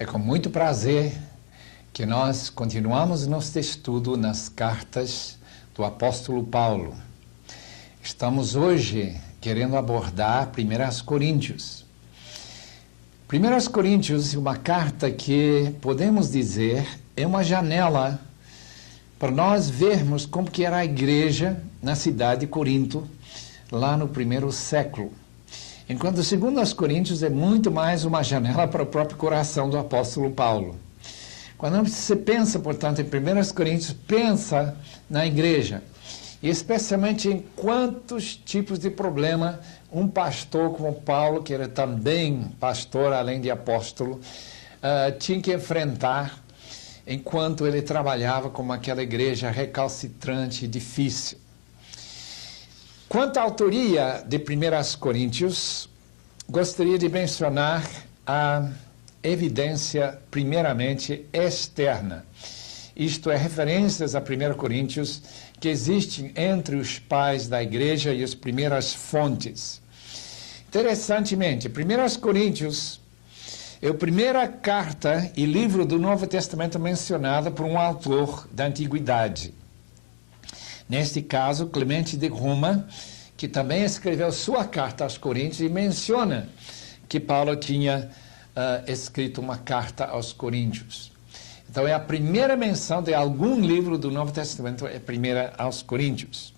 É com muito prazer que nós continuamos nosso estudo nas cartas do apóstolo Paulo. Estamos hoje querendo abordar 1 Coríntios. 1 Coríntios é uma carta que, podemos dizer, é uma janela para nós vermos como que era a igreja na cidade de Corinto, lá no primeiro século. Enquanto 2 Coríntios é muito mais uma janela para o próprio coração do apóstolo Paulo. Quando você pensa, portanto, em 1 Coríntios, pensa na igreja. E especialmente em quantos tipos de problema um pastor como Paulo, que era também pastor além de apóstolo, tinha que enfrentar enquanto ele trabalhava com aquela igreja recalcitrante e difícil. Quanto à autoria de 1 Coríntios, gostaria de mencionar a evidência, primeiramente, externa. Isto é, referências a 1 Coríntios que existem entre os pais da igreja e as primeiras fontes. Interessantemente, 1 Coríntios é a primeira carta e livro do Novo Testamento mencionada por um autor da Antiguidade. Neste caso, Clemente de Roma, que também escreveu sua carta aos Coríntios e menciona que Paulo tinha escrito uma carta aos Coríntios. Então, é a primeira menção de algum livro do Novo Testamento, é a primeira aos Coríntios.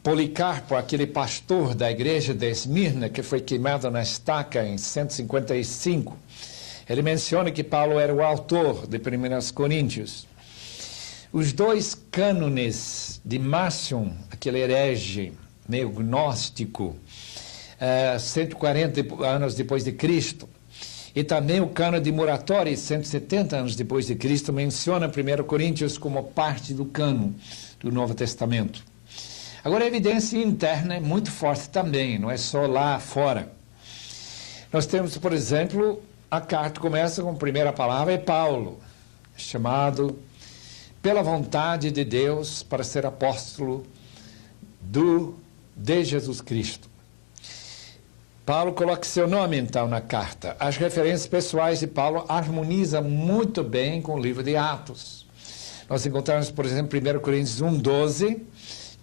Policarpo, aquele pastor da igreja de Esmirna, que foi queimado na estaca em 155, ele menciona que Paulo era o autor de 1 Coríntios. Os dois cânones de Márcio, aquele herege meio gnóstico, 140 anos depois de Cristo, e também o cânone de Muratori, 170 anos depois de Cristo, menciona 1 Coríntios como parte do cânon do Novo Testamento. Agora, a evidência interna é muito forte também, não é só lá fora. Nós temos, por exemplo, a carta começa com a primeira palavra, é Paulo, chamado pela vontade de Deus para ser apóstolo de Jesus Cristo. Paulo coloca seu nome, então, na carta. As referências pessoais de Paulo harmonizam muito bem com o livro de Atos. Nós encontramos, por exemplo, 1 Coríntios 1:12,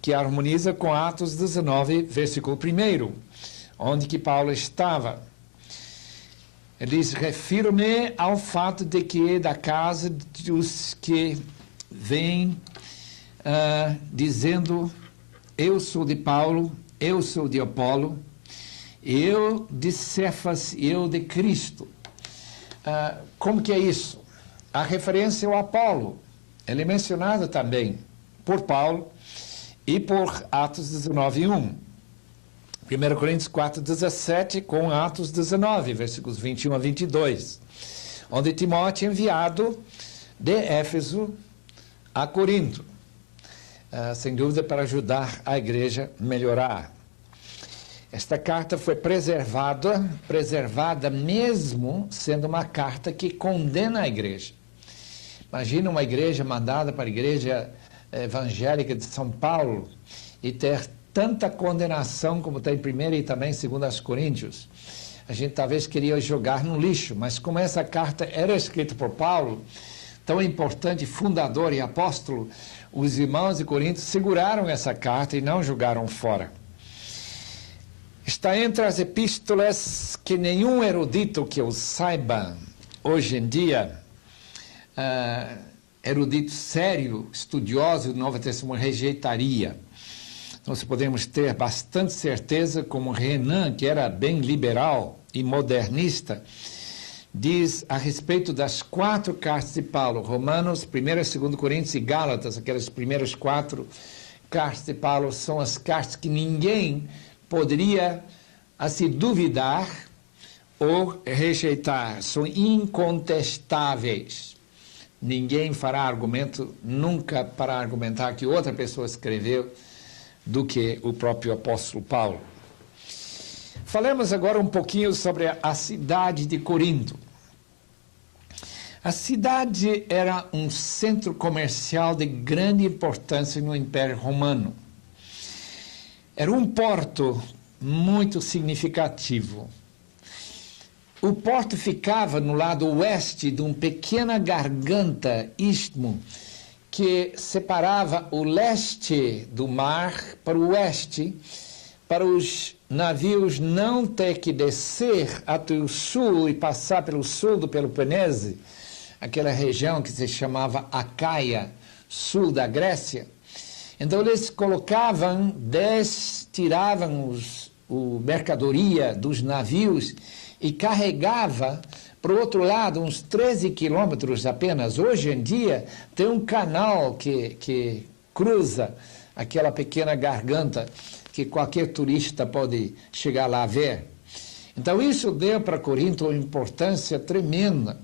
que harmoniza com Atos 19, versículo 1, onde que Paulo estava. Ele diz, refiro-me ao fato de que da casa dos que vêm dizendo, eu sou de Paulo, eu sou de Apolo, eu de Cefas e eu de Cristo. Como que é isso? A referência ao Apolo, ele é mencionado também por Paulo e por Atos 19:1. 1 Coríntios 4:17 com Atos 19, versículos 21 a 22, onde Timóteo é enviado de Éfeso a Corinto, sem dúvida para ajudar a igreja a melhorar. Esta carta foi preservada mesmo sendo uma carta que condena a igreja. Imagina uma igreja mandada para a igreja evangélica de São Paulo e ter tanta condenação como tem em 1 e também em 2 Coríntios. A gente talvez queria jogar no lixo, mas como essa carta era escrita por Paulo, tão importante, fundador e apóstolo, os irmãos de Corinto seguraram essa carta e não jogaram fora. Está entre as epístolas que nenhum erudito que eu saiba hoje em dia, erudito sério, estudioso do Novo Testamento, rejeitaria. Nós podemos ter bastante certeza, como Renan, que era bem liberal e modernista, diz a respeito das 4 cartas de Paulo, Romanos, 1 e 2 Coríntios e Gálatas, aquelas primeiras 4 cartas de Paulo são as cartas que ninguém poderia se duvidar ou rejeitar, são incontestáveis. Ninguém fará argumento nunca para argumentar que outra pessoa escreveu do que o próprio apóstolo Paulo. Falemos agora um pouquinho sobre a cidade de Corinto. A cidade era um centro comercial de grande importância no Império Romano. Era um porto muito significativo. o porto ficava no lado oeste de uma pequena garganta, istmo, que separava o leste do mar para o oeste, para os navios não ter que descer até o sul e passar pelo sul do Peloponese, aquela região que se chamava Acaia, sul da Grécia. Então eles colocavam, tiravam a mercadoria dos navios e carregava para o outro lado, uns 13 quilômetros apenas. Hoje em dia, tem um canal que cruza aquela pequena garganta que qualquer turista pode chegar lá a ver. Então, isso deu para Corinto uma importância tremenda.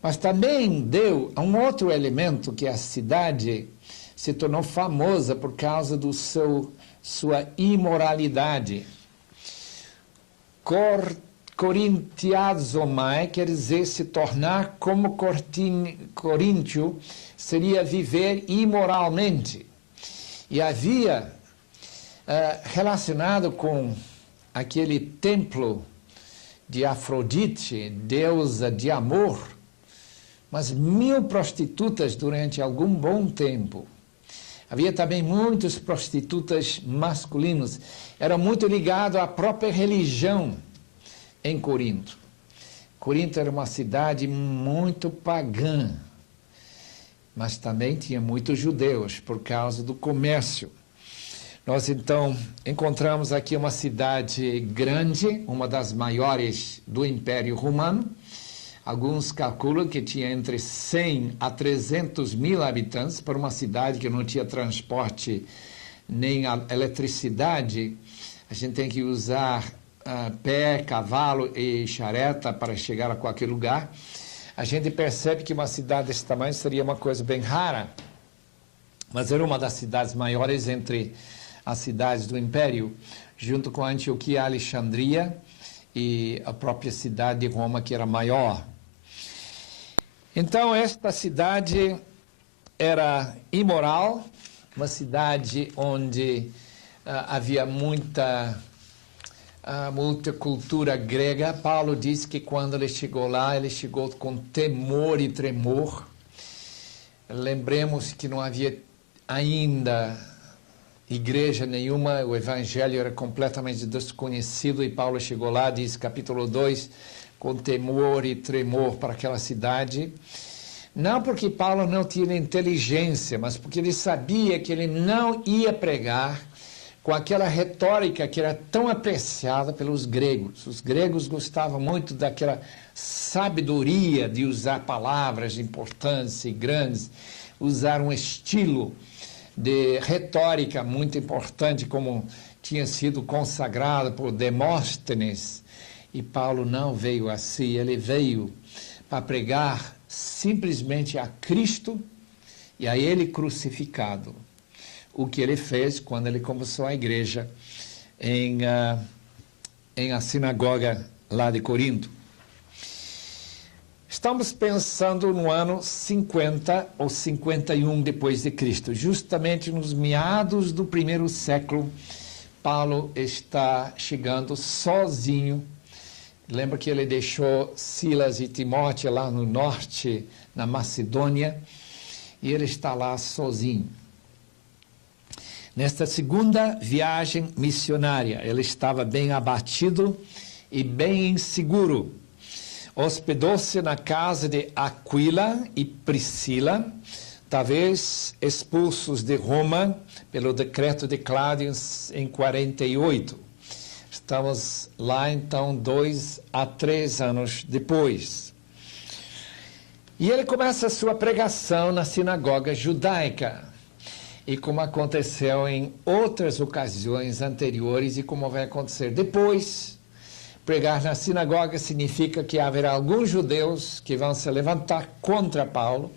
Mas também deu um outro elemento que a cidade se tornou famosa por causa do sua imoralidade. Corintiazomai quer dizer se tornar como Coríntio, seria viver imoralmente. E havia relacionado com aquele templo de Afrodite, deusa de amor, mas 1000 prostitutas durante algum bom tempo. Havia também muitas prostitutas masculinas. Era muito ligado à própria religião em Corinto. Corinto era uma cidade muito pagã, mas também tinha muitos judeus por causa do comércio. Nós, então, encontramos aqui uma cidade grande, uma das maiores do Império Romano. Alguns calculam que tinha entre 100 a 300 mil habitantes para uma cidade que não tinha transporte nem eletricidade. A gente tem que usar pé, cavalo e charreta para chegar a qualquer lugar. A gente percebe que uma cidade desse tamanho seria uma coisa bem rara, mas era uma das cidades maiores entre as cidades do Império, junto com Antioquia e Alexandria e a própria cidade de Roma, que era maior. Então, esta cidade era imoral, uma cidade onde havia muita cultura grega. Paulo diz que quando ele chegou lá, ele chegou com temor e tremor. Lembremos que não havia ainda igreja nenhuma, o evangelho era completamente desconhecido e Paulo chegou lá, diz capítulo 2, com temor e tremor para aquela cidade. Não porque Paulo não tinha inteligência, mas porque ele sabia que ele não ia pregar com aquela retórica que era tão apreciada pelos gregos. Os gregos gostavam muito daquela sabedoria de usar palavras importantes e grandes, usar um estilo de retórica muito importante, como tinha sido consagrado por Demóstenes. E Paulo não veio assim, ele veio para pregar simplesmente a Cristo e a Ele crucificado. O que ele fez quando ele começou a igreja em a sinagoga lá de Corinto. Estamos pensando no ano 50 ou 51 depois de Cristo. Justamente nos meados do primeiro século, Paulo está chegando sozinho. Lembra que ele deixou Silas e Timóteo lá no norte, na Macedônia, e ele está lá sozinho. Nesta segunda viagem missionária, ele estava bem abatido e bem inseguro. Hospedou-se na casa de Aquila e Priscila, talvez expulsos de Roma pelo decreto de Cláudio em 48. Estamos lá, então, 2 a 3 anos depois. E ele começa a sua pregação na sinagoga judaica. E como aconteceu em outras ocasiões anteriores e como vai acontecer depois, pregar na sinagoga significa que haverá alguns judeus que vão se levantar contra Paulo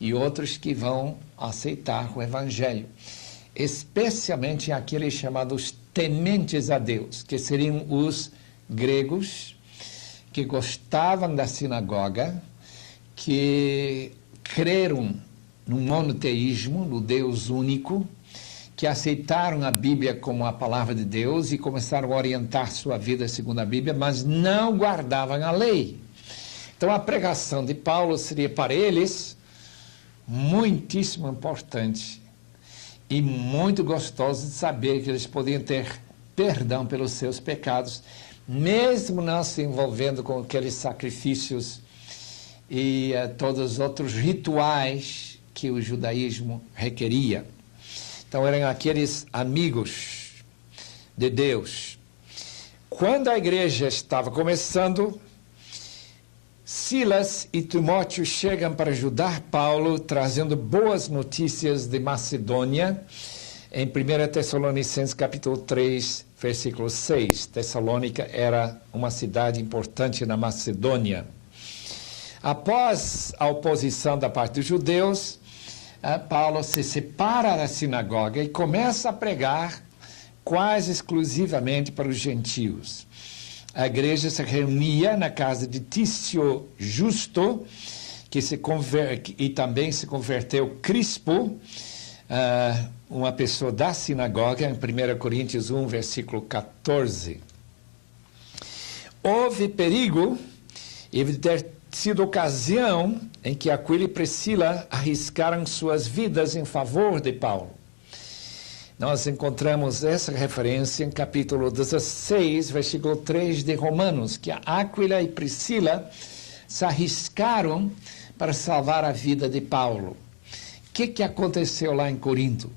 e outros que vão aceitar o evangelho. Especialmente aqueles chamados tementes a Deus, que seriam os gregos, que gostavam da sinagoga, que creram no monoteísmo, no Deus único, que aceitaram a Bíblia como a palavra de Deus e começaram a orientar sua vida segundo a Bíblia, mas não guardavam a lei. Então a pregação de Paulo seria para eles muitíssimo importante e muito gostoso de saber que eles podiam ter perdão pelos seus pecados, mesmo não se envolvendo com aqueles sacrifícios e todos os outros rituais que o judaísmo requeria. Então eram aqueles amigos de Deus. Quando a igreja estava começando, Silas e Timóteo chegam para ajudar Paulo, trazendo boas notícias de Macedônia, em 1 Tessalonicenses capítulo 3, versículo 6. Tessalônica era uma cidade importante na Macedônia. Após a oposição da parte dos judeus, Paulo se separa da sinagoga e começa a pregar quase exclusivamente para os gentios. A igreja se reunia na casa de Tício Justo, e também se converteu Crispo, uma pessoa da sinagoga, em 1 Coríntios 1, versículo 14. Houve perigo e deve ter sido ocasião em que Aquila e Priscila arriscaram suas vidas em favor de Paulo. Nós encontramos essa referência em capítulo 16, versículo 3 de Romanos, que Aquila e Priscila se arriscaram para salvar a vida de Paulo. O que aconteceu lá em Corinto?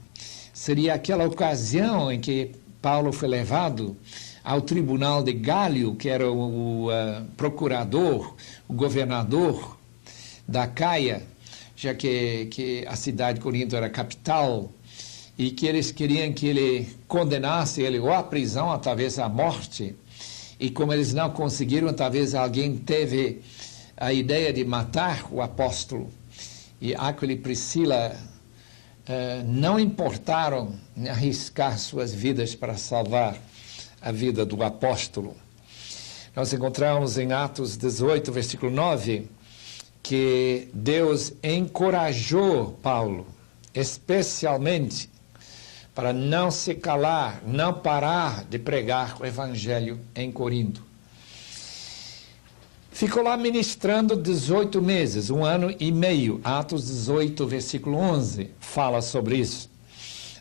Seria aquela ocasião em que Paulo foi levado ao tribunal de Gálio, que era o procurador, o governador da Caia, já que a cidade de Corinto era a capital, e que eles queriam que ele condenasse ele ou à prisão, ou talvez à morte. E como eles não conseguiram, talvez alguém teve a ideia de matar o apóstolo. E Aquila e Priscila não importaram em arriscar suas vidas para salvar a vida do apóstolo. Nós encontramos em Atos 18, versículo 9, que Deus encorajou Paulo, especialmente para não se calar, não parar de pregar o evangelho em Corinto. Ficou lá ministrando 18 meses, 1 ano e meio. Atos 18, versículo 11, fala sobre isso.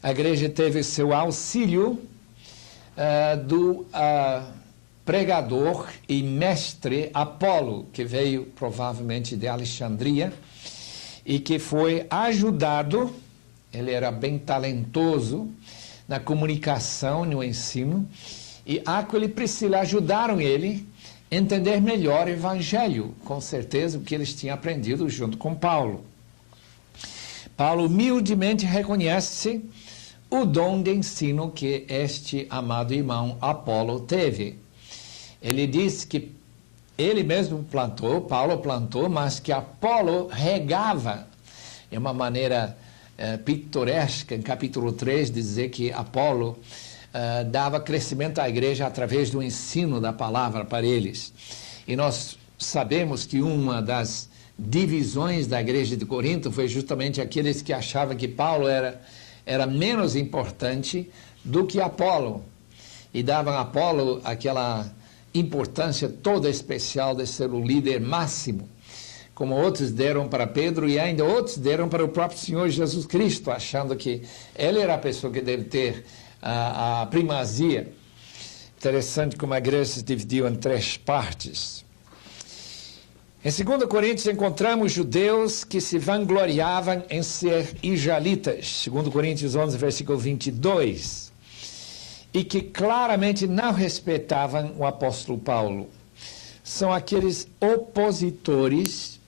A igreja teve seu auxílio do pregador e mestre Apolo, que veio provavelmente de Alexandria, e que foi ajudado. Ele era bem talentoso na comunicação, no ensino, e Aquila e Priscila ajudaram ele a entender melhor o evangelho, com certeza, o que eles tinham aprendido junto com Paulo. Paulo humildemente reconhece o dom de ensino que este amado irmão Apolo teve. Ele diz que ele mesmo plantou, Paulo plantou, mas que Apolo regava. É uma maneira pitoresca, em capítulo 3, dizer que Apolo dava crescimento à igreja através do ensino da palavra para eles. E nós sabemos que uma das divisões da igreja de Corinto foi justamente aqueles que achavam que Paulo era menos importante do que Apolo, e davam a Apolo aquela importância toda especial de ser o líder máximo, como outros deram para Pedro e ainda outros deram para o próprio Senhor Jesus Cristo, achando que ele era a pessoa que deve ter a primazia. Interessante como a igreja se dividiu em 3 partes. Em 2 Coríntios encontramos judeus que se vangloriavam em ser israelitas, 2 Coríntios 11, versículo 22, e que claramente não respeitavam o apóstolo Paulo. São aqueles opositores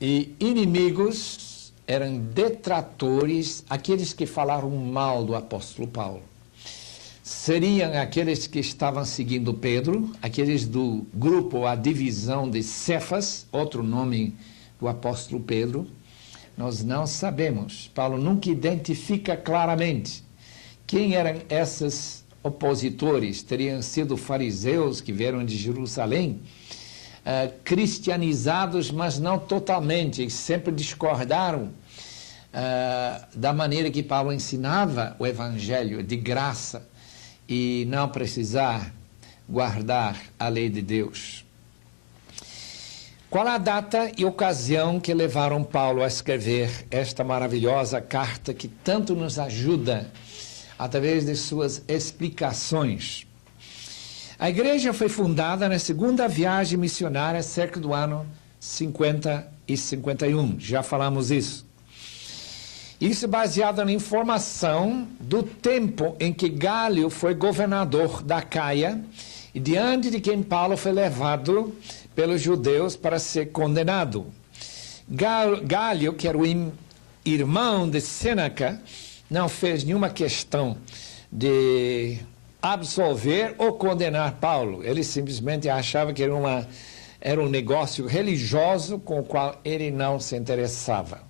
e inimigos, eram detratores, aqueles que falaram mal do apóstolo Paulo. Seriam aqueles que estavam seguindo Pedro, aqueles do grupo, a divisão de Cefas, outro nome do apóstolo Pedro. Nós não sabemos. Paulo nunca identifica claramente quem eram esses opositores. Teriam sido fariseus que vieram de Jerusalém, cristianizados, mas não totalmente, sempre discordaram da maneira que Paulo ensinava o evangelho de graça e não precisar guardar a lei de Deus. Qual a data e ocasião que levaram Paulo a escrever esta maravilhosa carta que tanto nos ajuda através de suas explicações? A igreja foi fundada na segunda viagem missionária cerca do ano 50 e 51. Já falamos isso. Isso baseado na informação do tempo em que Gálio foi governador da Acaia e diante de quem Paulo foi levado pelos judeus para ser condenado. Gálio, que era o irmão de Sêneca, não fez nenhuma questão de absolver ou condenar Paulo. Ele simplesmente achava que era um negócio religioso com o qual ele não se interessava.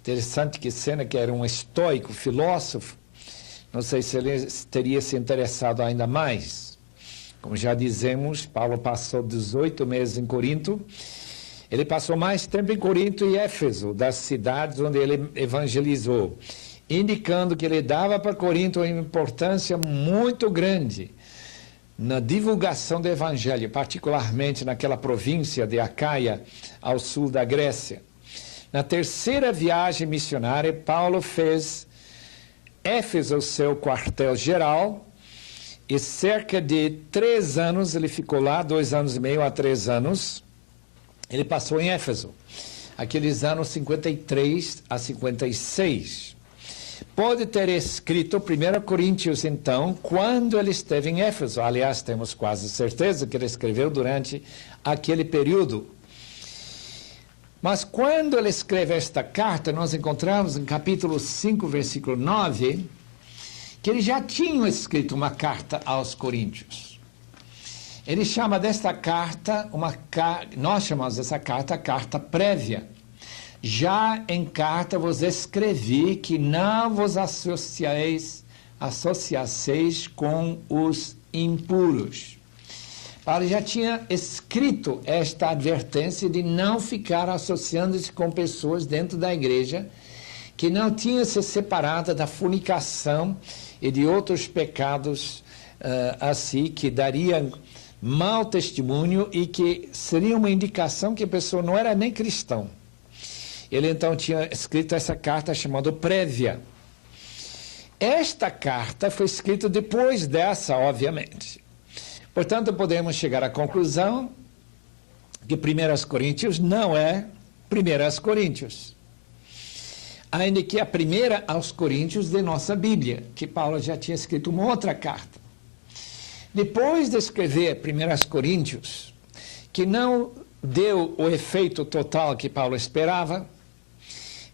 Interessante que Sêneca era um estoico, filósofo. Não sei se ele teria se interessado ainda mais. Como já dizemos, Paulo passou 18 meses em Corinto. Ele passou mais tempo em Corinto e Éfeso, das cidades onde ele evangelizou, indicando que ele dava para Corinto uma importância muito grande na divulgação do evangelho, particularmente naquela província de Acaia, ao sul da Grécia. Na terceira viagem missionária, Paulo fez Éfeso o seu quartel-geral e cerca de 3 anos, ele ficou lá, 2 anos e meio a 3 anos, ele passou em Éfeso, aqueles anos 53 a 56. Pode ter escrito 1 Coríntios, então, quando ele esteve em Éfeso. Aliás, temos quase certeza que ele escreveu durante aquele período. Mas quando ele escreve esta carta, nós encontramos em capítulo 5, versículo 9, que ele já tinha escrito uma carta aos Coríntios. Ele chama desta carta, nós chamamos dessa carta a carta prévia. Já em carta vos escrevi que não vos associasseis com os impuros. Paulo já tinha escrito esta advertência de não ficar associando-se com pessoas dentro da igreja que não tinham se separado da fornicação e de outros pecados assim, que daria mau testemunho e que seria uma indicação que a pessoa não era nem cristão. Ele então tinha escrito essa carta chamada prévia. Esta carta foi escrita depois dessa, obviamente. Portanto, podemos chegar à conclusão que 1 Coríntios não é 1 Coríntios. Ainda que a primeira aos Coríntios de nossa Bíblia, que Paulo já tinha escrito uma outra carta. Depois de escrever 1 Coríntios, que não deu o efeito total que Paulo esperava,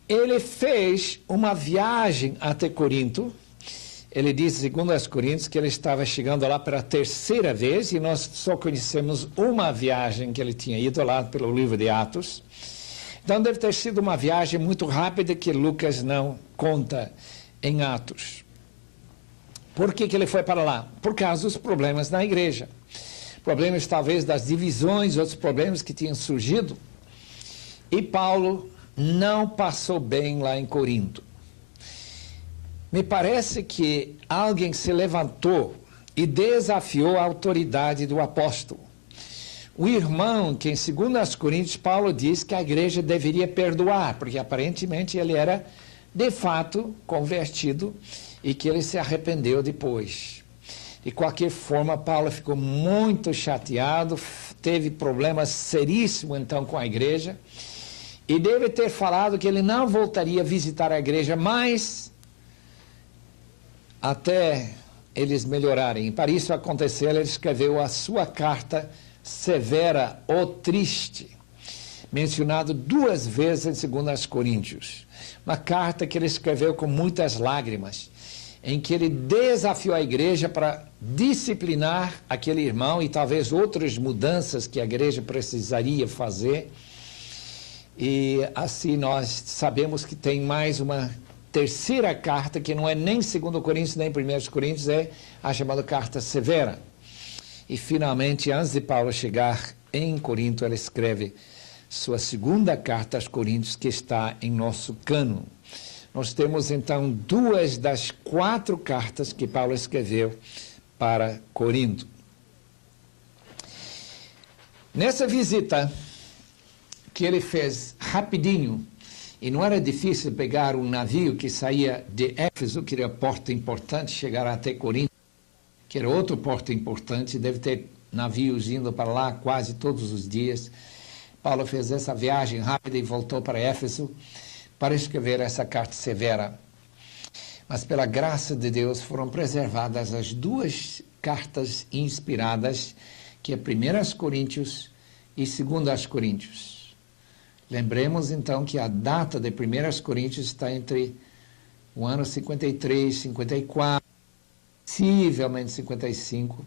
ele fez uma viagem até Corinto. Ele diz, segundo as Coríntios, que ele estava chegando lá pela terceira vez, e nós só conhecemos uma viagem que ele tinha ido lá pelo livro de Atos. Então deve ter sido uma viagem muito rápida que Lucas não conta em Atos. Por que ele foi para lá? Por causa dos problemas na igreja. Problemas talvez das divisões, outros problemas que tinham surgido. E Paulo não passou bem lá em Corinto. Me parece que alguém se levantou e desafiou a autoridade do apóstolo. O irmão, que em 2 Coríntios, Paulo diz que a igreja deveria perdoar, porque aparentemente ele era, de fato, convertido e que ele se arrependeu depois. De qualquer forma, Paulo ficou muito chateado, teve problemas seríssimos então com a igreja, e deve ter falado que ele não voltaria a visitar a igreja mais até eles melhorarem. Para isso acontecer, ele escreveu a sua carta severa ou triste, mencionado 2 vezes em 2 Coríntios. Uma carta que ele escreveu com muitas lágrimas, em que ele desafiou a igreja para disciplinar aquele irmão e talvez outras mudanças que a igreja precisaria fazer. E assim nós sabemos que tem mais uma terceira carta, que não é nem 2 Coríntios, nem 1 Coríntios, é a chamada carta severa. E finalmente, antes de Paulo chegar em Corinto, ele escreve sua segunda carta aos Coríntios, que está em nosso cânon. nós temos então 2 das 4 cartas que Paulo escreveu para Corinto. Nessa visita que ele fez rapidinho, e não era difícil pegar um navio que saía de Éfeso, que era porto importante, chegar até Corinto, que era outro porto importante, deve ter navios indo para lá quase todos os dias. Paulo fez essa viagem rápida e voltou para Éfeso para escrever essa carta severa. Mas pela graça de Deus foram preservadas as 2 cartas inspiradas, que é 1 Coríntios e 2 Coríntios. Lembremos então que a data de 1 Coríntios está entre o ano 53, 54, possivelmente 55,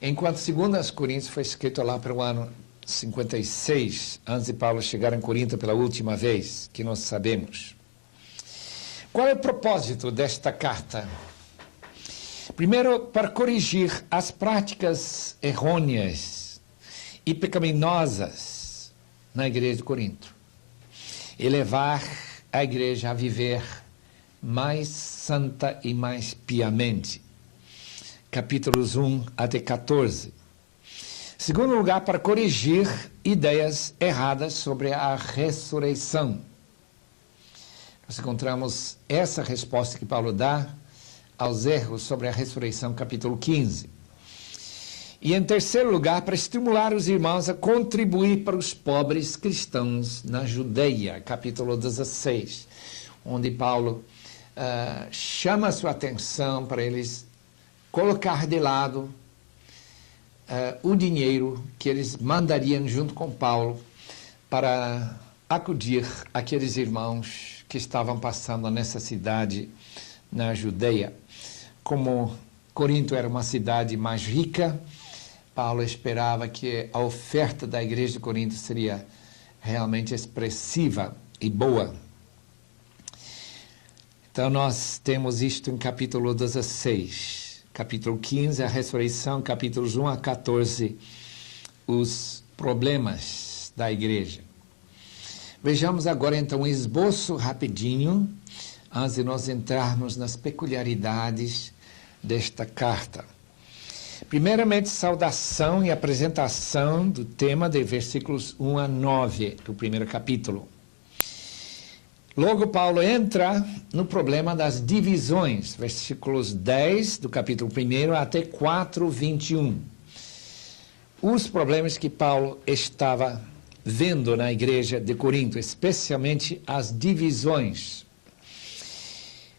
enquanto 2 Coríntios foi escrito lá para o ano 56, antes de Paulo chegar em Corinto pela última vez, que nós sabemos. Qual é o propósito desta carta? Primeiro, para corrigir as práticas errôneas e pecaminosas na igreja de Corinto e levar a igreja a viver mais santa e mais piamente. Capítulos 1 até 14. Segundo lugar, para corrigir ideias erradas sobre a ressurreição. Nós encontramos essa resposta que Paulo dá aos erros sobre a ressurreição, capítulo 15. E em terceiro lugar, para estimular os irmãos a contribuir para os pobres cristãos na Judeia, capítulo 16, onde Paulo chama a sua atenção para eles colocar de lado o dinheiro que eles mandariam junto com Paulo para acudir aqueles irmãos que estavam passando a necessidade na Judeia. Como Corinto era uma cidade mais rica, Paulo esperava que a oferta da igreja de Corinto seria realmente expressiva e boa. Então nós temos isto em capítulo 16. Capítulo 15, a ressurreição, capítulos 1 a 14, os problemas da igreja. Vejamos agora então um esboço rapidinho, antes de nós entrarmos nas peculiaridades desta carta. Primeiramente, saudação e apresentação do tema de versículos 1 a 9 do primeiro capítulo. Logo, Paulo entra no problema das divisões, versículos 10 do capítulo 1 até 4, 21. Os problemas que Paulo estava vendo na igreja de Corinto, especialmente as divisões.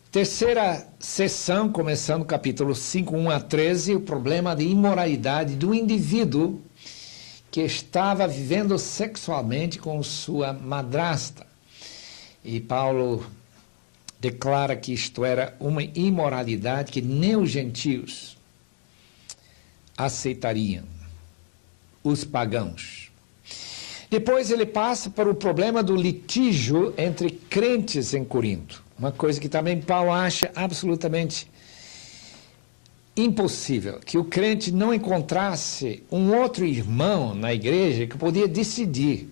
Terceira sessão, começando capítulo 5, 1 a 13, o problema de imoralidade do indivíduo que estava vivendo sexualmente com sua madrasta. E Paulo declara que isto era uma imoralidade que nem os gentios aceitariam, os pagãos. Depois ele passa para o problema do litígio entre crentes em Corinto, uma coisa que também Paulo acha absolutamente impossível, que o crente não encontrasse um outro irmão na igreja que podia decidir,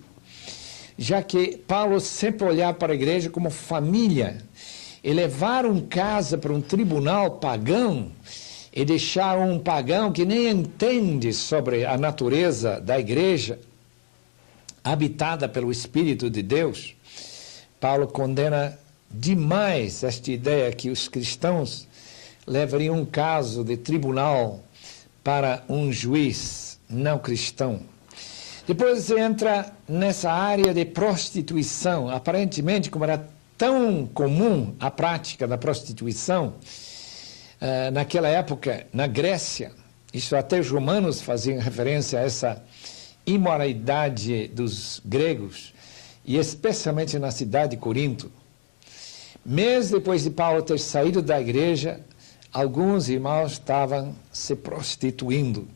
já que Paulo sempre olhava para a igreja como família, e levar um caso para um tribunal pagão e deixar um pagão que nem entende sobre a natureza da igreja, habitada pelo Espírito de Deus, Paulo condena demais esta ideia que os cristãos levariam um caso de tribunal para um juiz não cristão. Depois entra nessa área de prostituição. Aparentemente, como era tão comum a prática da prostituição, naquela época, na Grécia, isso até os romanos faziam referência a essa imoralidade dos gregos, e especialmente na cidade de Corinto. Mesmo depois de Paulo ter saído da igreja, alguns irmãos estavam se prostituindo.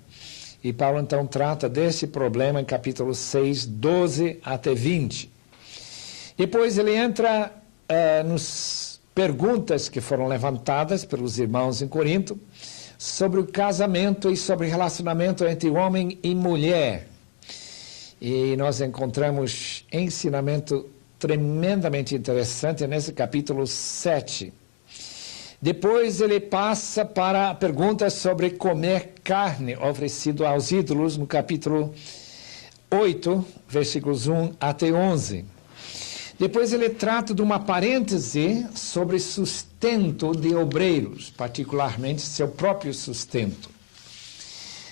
E Paulo então trata desse problema em capítulo 6, 12 até 20. Depois ele entra nas perguntas que foram levantadas pelos irmãos em Corinto sobre o casamento e sobre o relacionamento entre homem e mulher. E nós encontramos ensinamento tremendamente interessante nesse capítulo 7. Depois ele passa para a pergunta sobre comer carne oferecido aos ídolos, no capítulo 8, versículos 1 até 11. Depois ele trata de uma parêntese sobre sustento de obreiros, particularmente seu próprio sustento.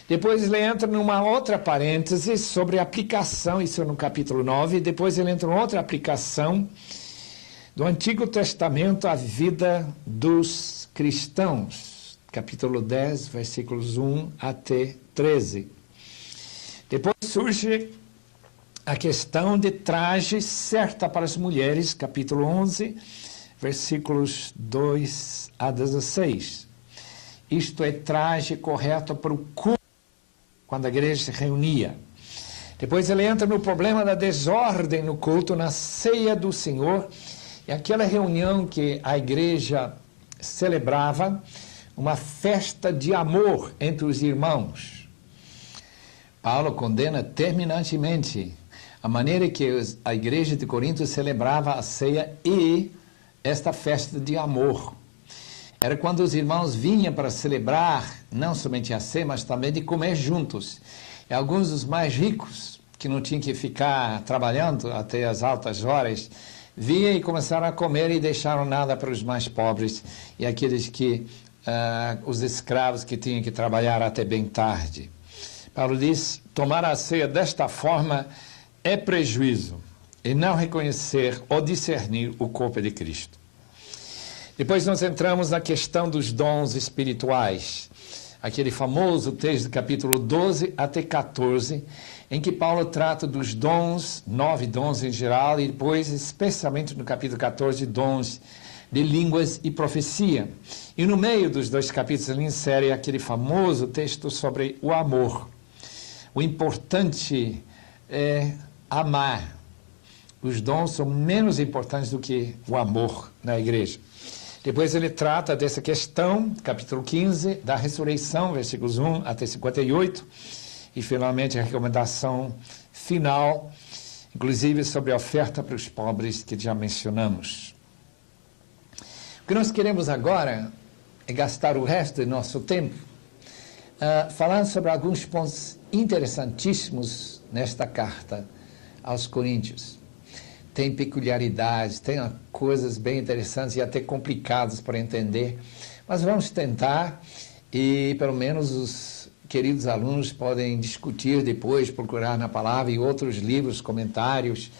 Depois ele entra numa outra parêntese sobre aplicação, isso no capítulo 9. Depois ele entra em outra aplicação do Antigo Testamento à vida dos cristãos, capítulo 10, versículos 1 até 13. Depois surge a questão de traje certa para as mulheres, capítulo 11, versículos 2 a 16. Isto é, traje correto para o culto, quando a igreja se reunia. Depois ele entra no problema da desordem no culto, na ceia do Senhor, e aquela reunião que a igreja celebrava, uma festa de amor entre os irmãos. Paulo condena terminantemente a maneira que a igreja de Corinto celebrava a ceia e esta festa de amor. Era quando os irmãos vinham para celebrar, não somente a ceia, mas também de comer juntos. E alguns dos mais ricos, que não tinham que ficar trabalhando até as altas horas, vinham e começaram a comer e deixaram nada para os mais pobres e aqueles que, os escravos que tinham que trabalhar até bem tarde. Paulo diz, tomar a ceia desta forma é prejuízo e não reconhecer ou discernir o corpo de Cristo. Depois nós entramos na questão dos dons espirituais, aquele famoso texto do capítulo 12 até 14, em que Paulo trata dos dons, 9 dons em geral, e depois, especialmente no capítulo 14, dons de línguas e profecia. E no meio dos 2 capítulos ele insere aquele famoso texto sobre o amor. O importante é amar. Os dons são menos importantes do que o amor na igreja. Depois ele trata dessa questão, capítulo 15, da ressurreição, versículos 1 até 58, e finalmente a recomendação final, inclusive sobre a oferta para os pobres que já mencionamos. O que nós queremos agora é gastar o resto do nosso tempo falando sobre alguns pontos interessantíssimos nesta carta aos Coríntios. Tem peculiaridades, tem coisas bem interessantes e até complicadas para entender, mas vamos tentar e pelo menos os queridos alunos podem discutir depois, procurar na palavra e outros livros, comentários,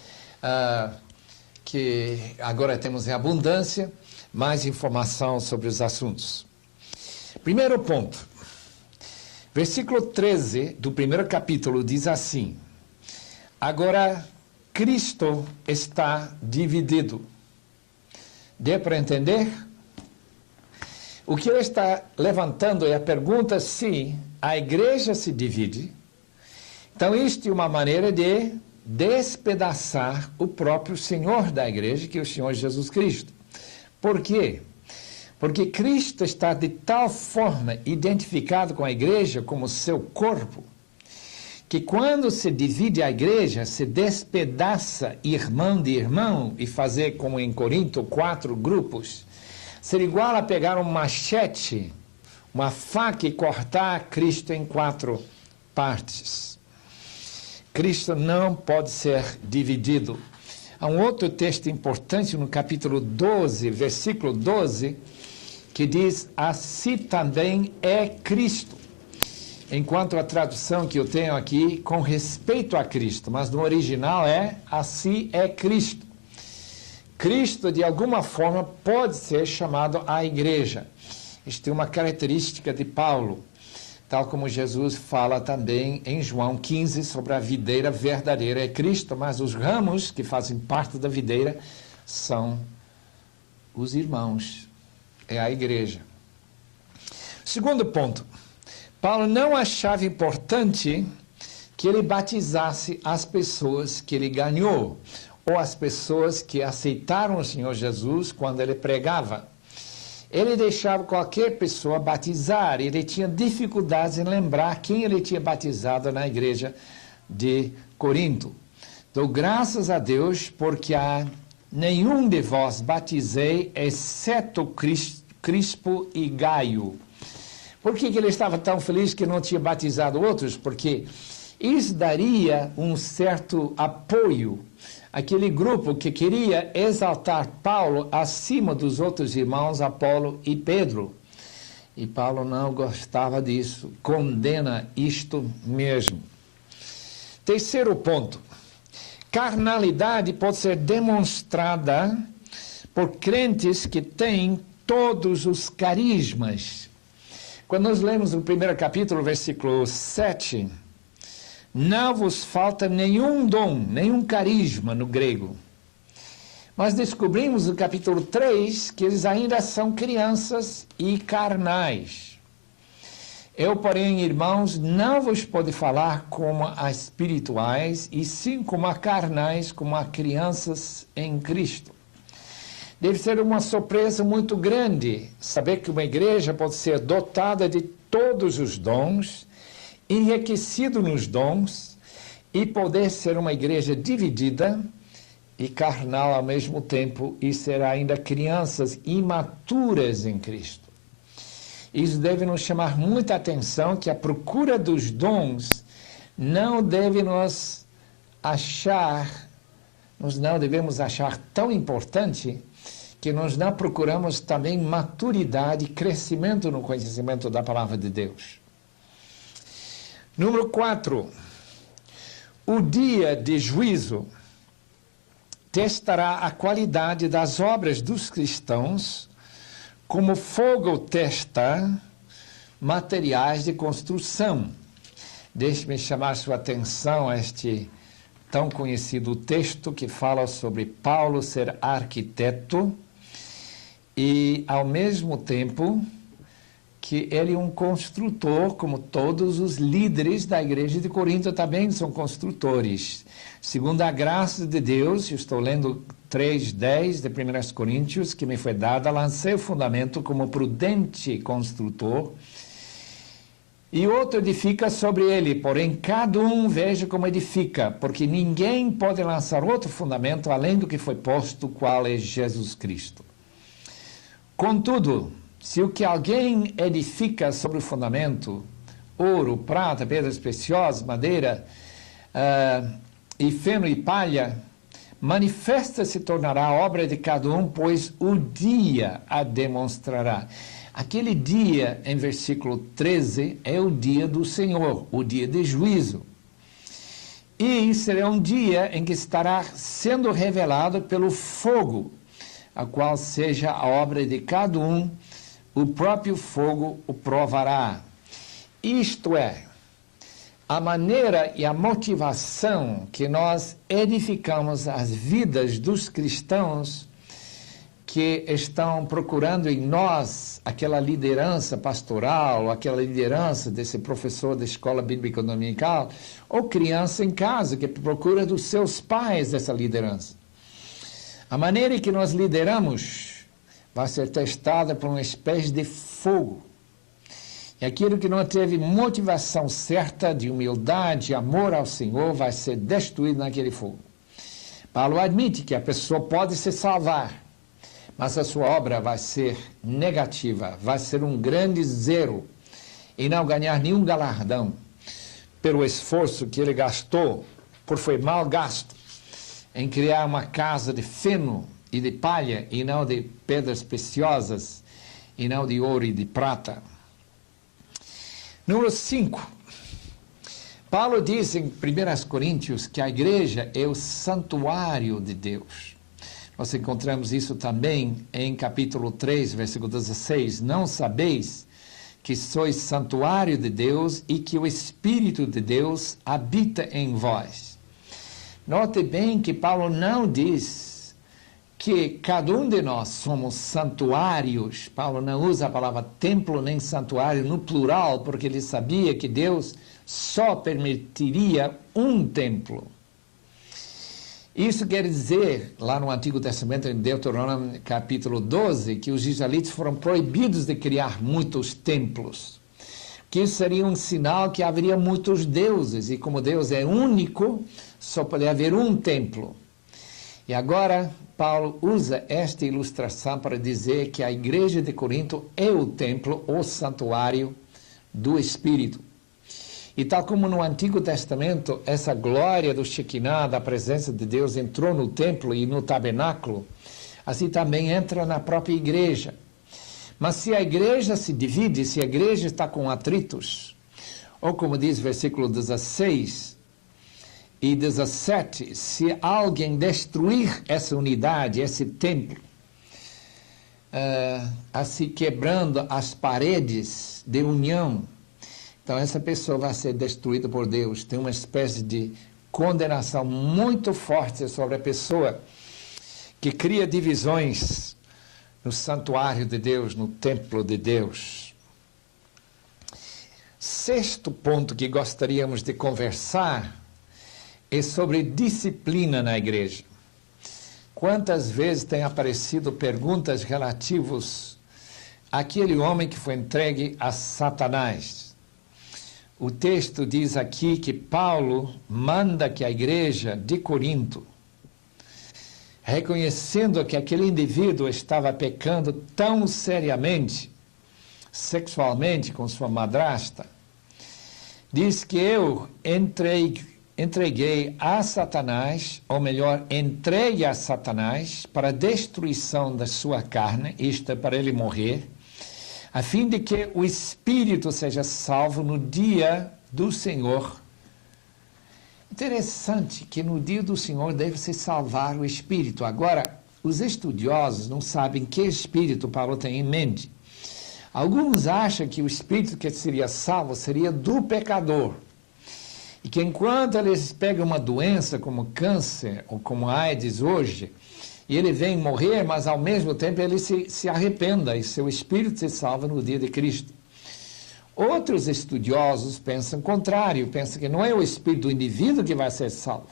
que agora temos em abundância, mais informação sobre os assuntos. Primeiro ponto, versículo 13 do primeiro capítulo diz assim, agora Cristo está dividido. Deu para entender? O que ele está levantando é a pergunta se a igreja se divide. Então, isto é uma maneira de despedaçar o próprio Senhor da igreja, que é o Senhor Jesus Cristo. Por quê? Porque Cristo está de tal forma identificado com a igreja como seu corpo, que quando se divide a igreja, se despedaça irmão de irmão e fazer, como em Corinto, 4 grupos, seria igual a pegar um machete, uma faca e cortar Cristo em 4 partes. Cristo não pode ser dividido. Há um outro texto importante no capítulo 12, versículo 12, que diz, assim também é Cristo. Enquanto a tradução que eu tenho aqui, com respeito a Cristo, mas no original é, assim é Cristo. Cristo, de alguma forma, pode ser chamado a igreja. Isto é uma característica de Paulo, tal como Jesus fala também em João 15 sobre a videira verdadeira é Cristo, mas os ramos que fazem parte da videira são os irmãos, é a igreja. Segundo ponto, Paulo não achava importante que ele batizasse as pessoas que ele ganhou, ou as pessoas que aceitaram o Senhor Jesus quando ele pregava. Ele deixava qualquer pessoa batizar, ele tinha dificuldades em lembrar quem ele tinha batizado na igreja de Corinto. Dou graças a Deus porque a nenhum de vós batizei, exceto Crispo e Gaio. Por que ele estava tão feliz que não tinha batizado outros? Porque isso daria um certo apoio àquele grupo que queria exaltar Paulo acima dos outros irmãos Apolo e Pedro. E Paulo não gostava disso, condena isto mesmo. Terceiro ponto. Carnalidade pode ser demonstrada por crentes que têm todos os carismas. Quando nós lemos no primeiro capítulo, versículo 7, não vos falta nenhum dom, nenhum carisma no grego. Mas descobrimos no capítulo 3 que eles ainda são crianças e carnais. Eu, porém, irmãos, não vos pode falar como a espirituais, e sim como a carnais, como a crianças em Cristo. Deve ser uma surpresa muito grande saber que uma igreja pode ser dotada de todos os dons, enriquecido nos dons, e poder ser uma igreja dividida e carnal ao mesmo tempo, e ser ainda crianças imaturas em Cristo. Isso deve nos chamar muita atenção, que a procura dos dons não deve nós não devemos achar tão importante que nós não procuramos também maturidade e crescimento no conhecimento da palavra de Deus. Número 4. O dia de juízo testará a qualidade das obras dos cristãos, como fogo testa materiais de construção. Deixe-me chamar sua atenção a este tão conhecido texto que fala sobre Paulo ser arquiteto e, ao mesmo tempo, que ele é um construtor, como todos os líderes da igreja de Corinto também são construtores. Segundo a graça de Deus, eu estou lendo 3:10 de 1 Coríntios, que me foi dada, lancei o fundamento como prudente construtor, e outro edifica sobre ele, porém cada um veja como edifica, porque ninguém pode lançar outro fundamento além do que foi posto, qual é Jesus Cristo. Contudo, se o que alguém edifica sobre o fundamento, ouro, prata, pedras preciosas, madeira, e feno e palha, manifesta se tornará a obra de cada um, pois o dia a demonstrará. Aquele dia, em versículo 13, é o dia do Senhor, o dia de juízo. E será um dia em que estará sendo revelado pelo fogo, a qual seja a obra de cada um, o próprio fogo o provará. Isto é, a maneira e a motivação que nós edificamos as vidas dos cristãos que estão procurando em nós aquela liderança pastoral, aquela liderança desse professor da escola bíblica dominical, ou criança em casa que procura dos seus pais essa liderança. A maneira em que nós lideramos vai ser testada por uma espécie de fogo. E aquilo que não teve motivação certa de humildade, amor ao Senhor, vai ser destruído naquele fogo. Paulo admite que a pessoa pode se salvar, mas a sua obra vai ser negativa, vai ser um grande zero e não ganhar nenhum galardão pelo esforço que ele gastou, por foi mal gasto, em criar uma casa de feno e de palha e não de pedras preciosas e não de ouro e de prata. Número 5. Paulo diz em 1 Coríntios que a igreja é o santuário de Deus. Nós encontramos isso também em capítulo 3, versículo 16. Não sabeis que sois santuário de Deus e que o Espírito de Deus habita em vós. Note bem que Paulo não diz que cada um de nós somos santuários. Paulo não usa a palavra templo nem santuário no plural, porque ele sabia que Deus só permitiria um templo. Isso quer dizer, lá no Antigo Testamento, em Deuteronômio capítulo 12, que os israelitas foram proibidos de criar muitos templos. Que isso seria um sinal que haveria muitos deuses, e como Deus é único, só pode haver um templo. E agora, Paulo usa esta ilustração para dizer que a igreja de Corinto é o templo, o santuário do Espírito. E tal como no Antigo Testamento, essa glória do Shekinah, da presença de Deus, entrou no templo e no tabernáculo, assim também entra na própria igreja. Mas se a igreja se divide, se a igreja está com atritos, ou como diz o versículo 16 e 17, se alguém destruir essa unidade, esse templo, assim quebrando as paredes de união, então essa pessoa vai ser destruída por Deus. Tem uma espécie de condenação muito forte sobre a pessoa que cria divisões no santuário de Deus, no templo de Deus. Sexto ponto que gostaríamos de conversar é sobre disciplina na igreja. Quantas vezes têm aparecido perguntas relativas àquele homem que foi entregue a Satanás? O texto diz aqui que Paulo manda que a igreja de Corinto, reconhecendo que aquele indivíduo estava pecando tão seriamente, sexualmente com sua madrasta, diz que eu entreguei a Satanás, ou melhor, entregue a Satanás para a destruição da sua carne, isto é, para ele morrer, a fim de que o espírito seja salvo no dia do Senhor. Interessante que no dia do Senhor deve-se salvar o espírito. Agora, os estudiosos não sabem que espírito Paulo tem em mente. Alguns acham que o espírito que seria salvo seria do pecador. E que enquanto eles pegam uma doença como câncer ou como AIDS hoje, e ele vem morrer, mas ao mesmo tempo ele se arrependa e seu espírito se salva no dia de Cristo. Outros estudiosos pensam o contrário, pensam que não é o espírito do indivíduo que vai ser salvo,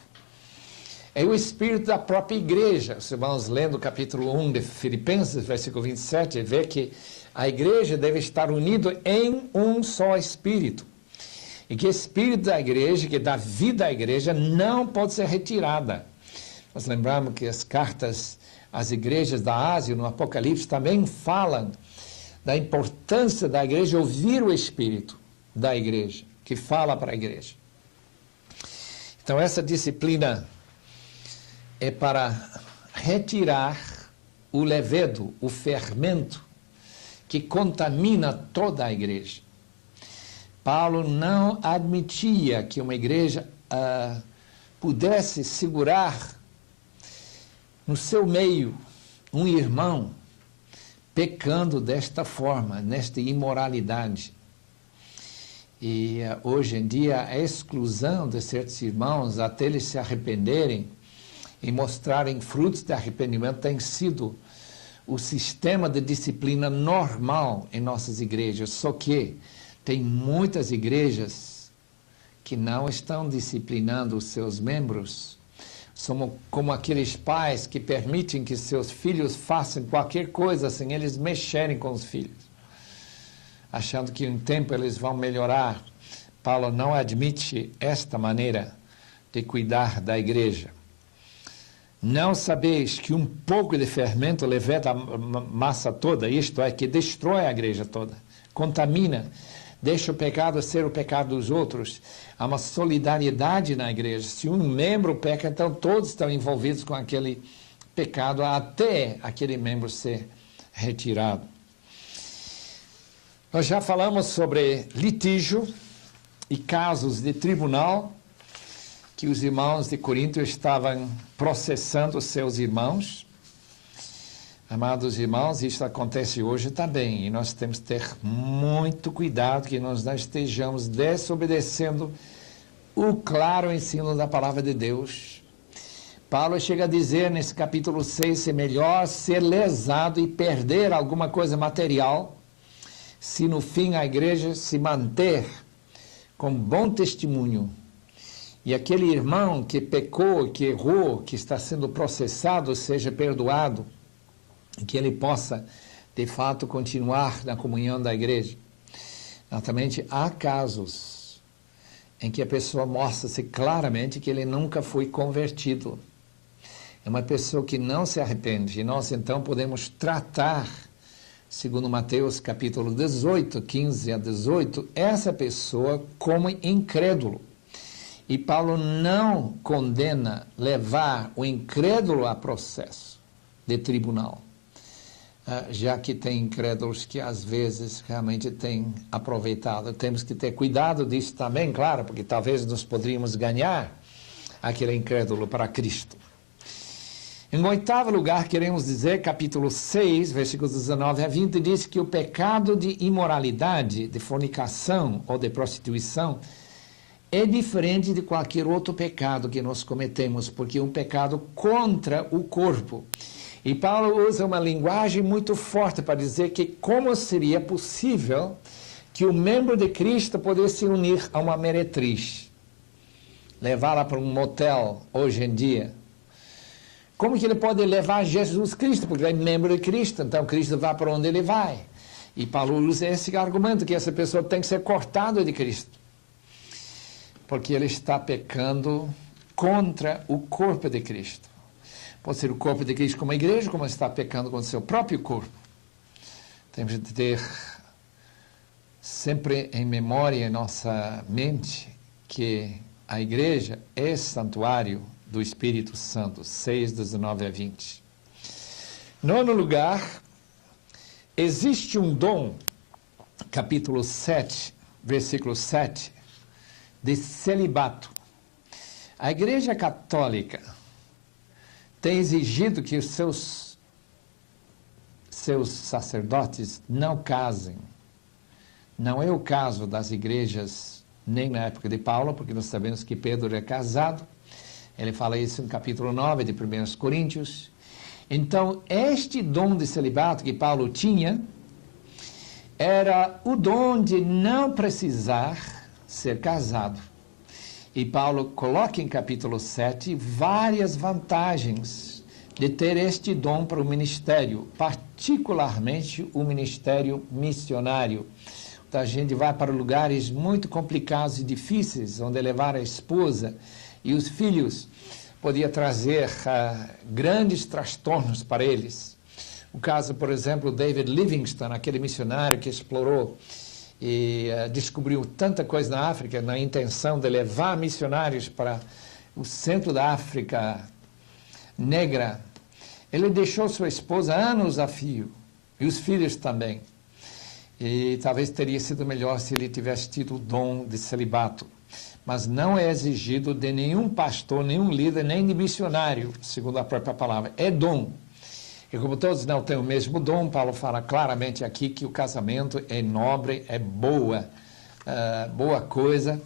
é o espírito da própria igreja. Os irmãos lendo o capítulo 1 de Filipenses, versículo 27, vê que a igreja deve estar unida em um só espírito. E que o espírito da igreja, que dá vida à igreja, não pode ser retirada. Nós lembramos que as cartas às igrejas da Ásia, no Apocalipse, também falam da importância da igreja ouvir o espírito da igreja, que fala para a igreja. Então, essa disciplina é para retirar o levedo, o fermento, que contamina toda a igreja. Paulo não admitia que uma igreja pudesse segurar no seu meio um irmão pecando desta forma, nesta imoralidade. E hoje em dia a exclusão de certos irmãos até eles se arrependerem e mostrarem frutos de arrependimento tem sido o sistema de disciplina normal em nossas igrejas. Só que tem muitas igrejas que não estão disciplinando os seus membros. Somos como aqueles pais que permitem que seus filhos façam qualquer coisa sem eles mexerem com os filhos, achando que em tempo eles vão melhorar. Paulo não admite esta maneira de cuidar da igreja. Não sabeis que um pouco de fermento leveda a massa toda, isto é, que destrói a igreja toda, contamina, deixa o pecado ser o pecado dos outros. Há uma solidariedade na igreja. Se um membro peca, então todos estão envolvidos com aquele pecado até aquele membro ser retirado. Nós já falamos sobre litígio e casos de tribunal que os irmãos de Corinto estavam processando os seus irmãos. Amados irmãos, isso acontece hoje também, e nós temos que ter muito cuidado que nós não estejamos desobedecendo o claro ensino da palavra de Deus. Paulo chega a dizer nesse capítulo 6, é melhor ser lesado e perder alguma coisa material, se no fim a igreja se manter com bom testemunho. E aquele irmão que pecou, que errou, que está sendo processado, seja perdoado, e que ele possa, de fato, continuar na comunhão da igreja. Naturalmente, há casos em que a pessoa mostra-se claramente que ele nunca foi convertido. É uma pessoa que não se arrepende. E nós, então, podemos tratar, segundo Mateus capítulo 18, 15 a 18, essa pessoa como incrédulo. E Paulo não condena levar o incrédulo a processo de tribunal, já que tem incrédulos que às vezes realmente têm aproveitado. Temos que ter cuidado disso também, claro, porque talvez nós poderíamos ganhar aquele incrédulo para Cristo. Em oitavo lugar, queremos dizer, capítulo 6, versículos 19 a 20, diz que o pecado de imoralidade, de fornicação ou de prostituição é diferente de qualquer outro pecado que nós cometemos, porque é um pecado contra o corpo. E Paulo usa uma linguagem muito forte para dizer que como seria possível que o membro de Cristo pudesse se unir a uma meretriz, levá-la para um motel hoje em dia. Como que ele pode levar Jesus Cristo? Porque ele é membro de Cristo, então Cristo vai para onde ele vai. E Paulo usa esse argumento, que essa pessoa tem que ser cortada de Cristo, porque ele está pecando contra o corpo de Cristo. Pode ser o corpo de Cristo como a igreja, como ele está pecando contra o seu próprio corpo. Temos de ter sempre em memória, em nossa mente, que a igreja é santuário do Espírito Santo, 6, 19 a 20. Nono lugar, existe um dom, capítulo 7, versículo 7, de celibato. A Igreja Católica tem exigido que os seus sacerdotes não casem. Não é o caso das igrejas, nem na época de Paulo, porque nós sabemos que Pedro é casado. Ele fala isso no capítulo 9 de 1 Coríntios. Então, este dom de celibato que Paulo tinha era o dom de não precisar ser casado. E Paulo coloca em capítulo 7 várias vantagens de ter este dom para o ministério, particularmente o ministério missionário. Então, a gente vai para lugares muito complicados e difíceis, onde levar a esposa e os filhos podia trazer grandes transtornos para eles. O caso, por exemplo, David Livingstone, aquele missionário que explorou e descobriu tanta coisa na África, na intenção de levar missionários para o centro da África negra. Ele deixou sua esposa anos a fio, e os filhos também. E talvez teria sido melhor se ele tivesse tido o dom de celibato. Mas não é exigido de nenhum pastor, nenhum líder, nem de missionário, segundo a própria palavra. É dom. E como todos não têm o mesmo dom, Paulo fala claramente aqui que o casamento é nobre, é boa coisa,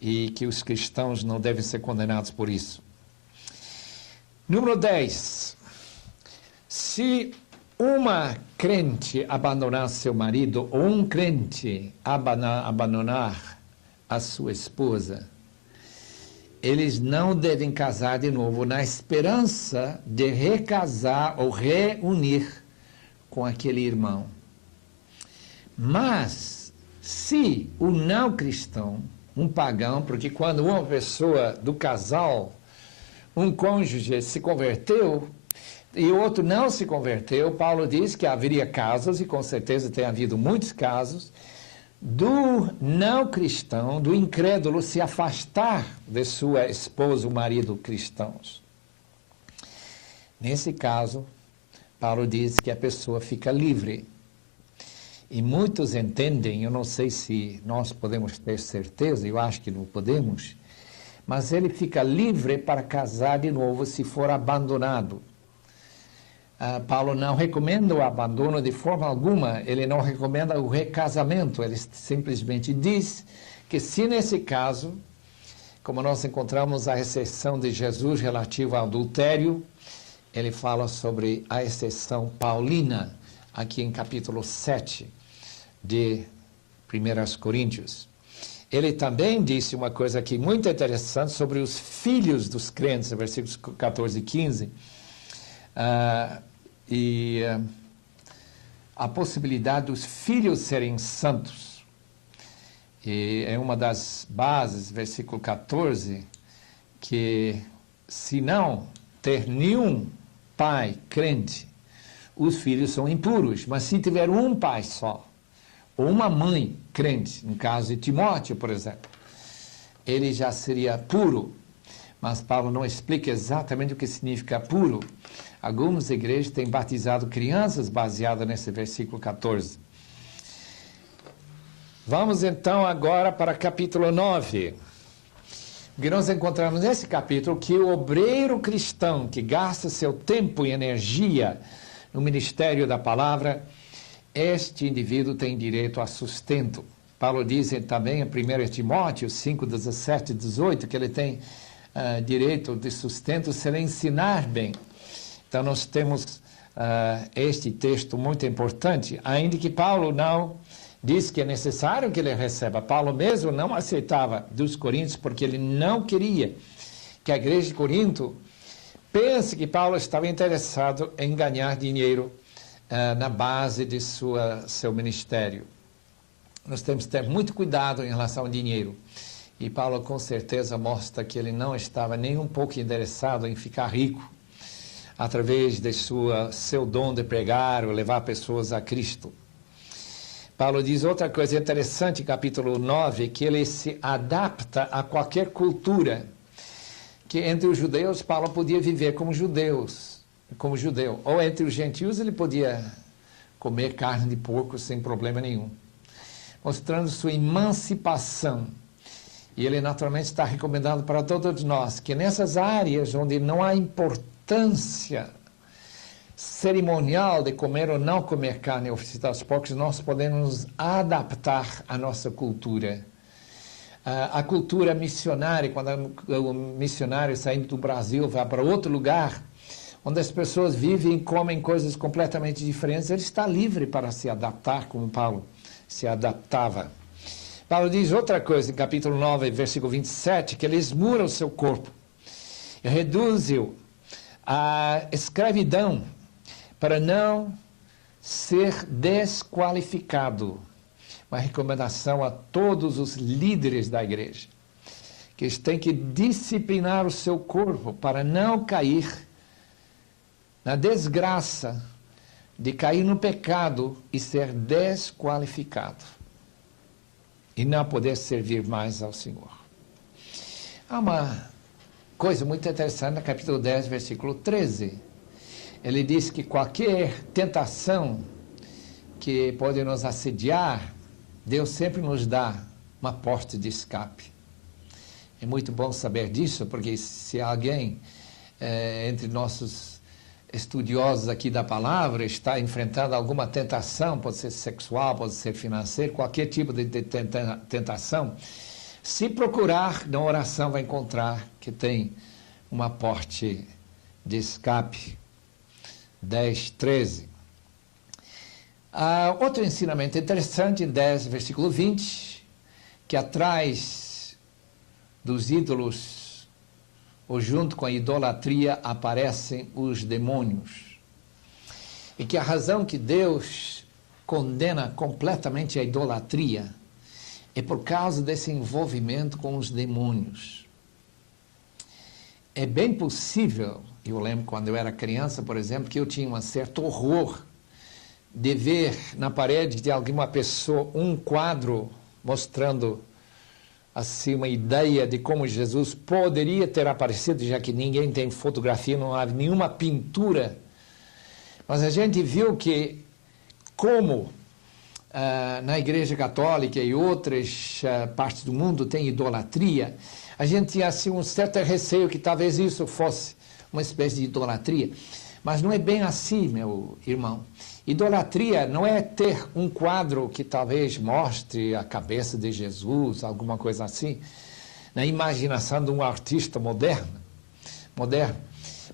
e que os cristãos não devem ser condenados por isso. Número 10. Se uma crente abandonar seu marido, ou um crente abandonar a sua esposa, eles não devem casar de novo na esperança de recasar ou reunir com aquele irmão. Mas, se o não cristão, um pagão, porque quando uma pessoa do casal, um cônjuge se converteu e o outro não se converteu, Paulo diz que haveria casos, e com certeza tem havido muitos casos, do não cristão, do incrédulo, se afastar de sua esposa ou marido cristãos. Nesse caso, Paulo diz que a pessoa fica livre. E muitos entendem, eu não sei se nós podemos ter certeza, eu acho que não podemos, mas ele fica livre para casar de novo se for abandonado. Paulo não recomenda o abandono de forma alguma, ele não recomenda o recasamento, ele simplesmente diz que se nesse caso, como nós encontramos a exceção de Jesus relativa ao adultério, ele fala sobre a exceção paulina, aqui em capítulo 7 de 1 Coríntios. Ele também disse uma coisa aqui muito interessante sobre os filhos dos crentes, versículos 14 e 15, a possibilidade dos filhos serem santos. E é uma das bases, versículo 14, que se não ter nenhum pai crente, os filhos são impuros. Mas se tiver um pai só, ou uma mãe crente, no caso de Timóteo, por exemplo, ele já seria puro. Mas Paulo não explica exatamente o que significa puro. Algumas igrejas têm batizado crianças baseado nesse versículo 14. Vamos então agora para capítulo 9. Porque nós encontramos nesse capítulo que o obreiro cristão que gasta seu tempo e energia no ministério da palavra, este indivíduo tem direito a sustento. Paulo diz também em 1 Timóteo 5, 17 e 18 que ele tem direito de sustento se ele ensinar bem. Então nós temos este texto muito importante, ainda que Paulo não diz que é necessário que ele receba. Paulo mesmo não aceitava dos coríntios porque ele não queria que a igreja de Corinto pense que Paulo estava interessado em ganhar dinheiro na base de seu ministério. Nós temos que ter muito cuidado em relação ao dinheiro. E Paulo com certeza mostra que ele não estava nem um pouco interessado em ficar rico através de seu dom de pregar ou levar pessoas a Cristo. Paulo diz outra coisa interessante, capítulo 9, que ele se adapta a qualquer cultura. Que entre os judeus, Paulo podia viver como judeu. Ou entre os gentios, ele podia comer carne de porco sem problema nenhum. Mostrando sua emancipação. E ele naturalmente está recomendando para todos nós que nessas áreas onde não há importância cerimonial de comer ou não comer carne oferecida aos porcos, nós podemos adaptar a nossa cultura. A cultura missionária, quando o missionário saindo do Brasil vai para outro lugar, onde as pessoas vivem e comem coisas completamente diferentes, ele está livre para se adaptar, como Paulo se adaptava. Paulo diz outra coisa, em capítulo 9, versículo 27, que ele esmura o seu corpo e reduz-o à escravidão para não ser desqualificado. Uma recomendação a todos os líderes da igreja, que eles têm que disciplinar o seu corpo para não cair na desgraça de cair no pecado e ser desqualificado e não poder servir mais ao Senhor. Há uma coisa muito interessante no capítulo 10, versículo 13. Ele diz que qualquer tentação que pode nos assediar, Deus sempre nos dá uma porta de escape. É muito bom saber disso, porque se alguém entre nossos estudiosos aqui da palavra está enfrentando alguma tentação, pode ser sexual, pode ser financeira, qualquer tipo de tentação, se procurar na oração vai encontrar que tem uma porta de escape. 10, 13. Outro ensinamento interessante em 10, versículo 20, que atrás dos ídolos, ou junto com a idolatria, aparecem os demônios. E que a razão que Deus condena completamente a idolatria é por causa desse envolvimento com os demônios. É bem possível, eu lembro quando eu era criança, por exemplo, que eu tinha um certo horror de ver na parede de alguma pessoa um quadro mostrando assim uma ideia de como Jesus poderia ter aparecido, já que ninguém tem fotografia, não há nenhuma pintura. Mas a gente viu que, como na Igreja Católica e outras partes do mundo tem idolatria, a gente tinha assim um certo receio que talvez isso fosse uma espécie de idolatria. Mas não é bem assim, meu irmão. Idolatria não é ter um quadro que talvez mostre a cabeça de Jesus, alguma coisa assim, na imaginação de um artista moderno.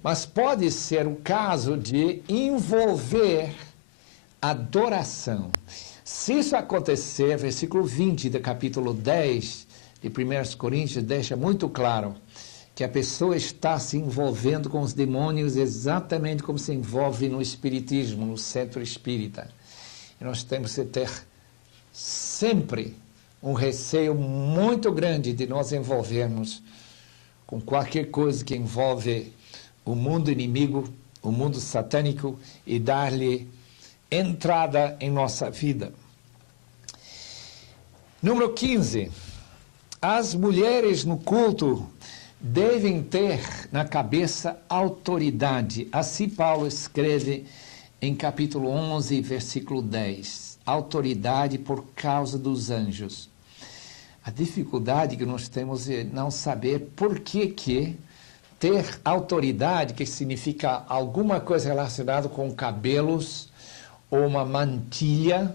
Mas pode ser o caso de envolver adoração. Se isso acontecer, versículo 20 do capítulo 10 de 1 Coríntios deixa muito claro que a pessoa está se envolvendo com os demônios exatamente como se envolve no espiritismo, no centro espírita. E nós temos que ter sempre um receio muito grande de nós envolvermos com qualquer coisa que envolve o mundo inimigo, o mundo satânico e dar-lhe entrada em nossa vida. Número 15. As mulheres no culto devem ter na cabeça autoridade. Assim Paulo escreve em capítulo 11, versículo 10. Autoridade por causa dos anjos. A dificuldade que nós temos é não saber por que ter autoridade, que significa alguma coisa relacionada com cabelos, ou uma mantilha,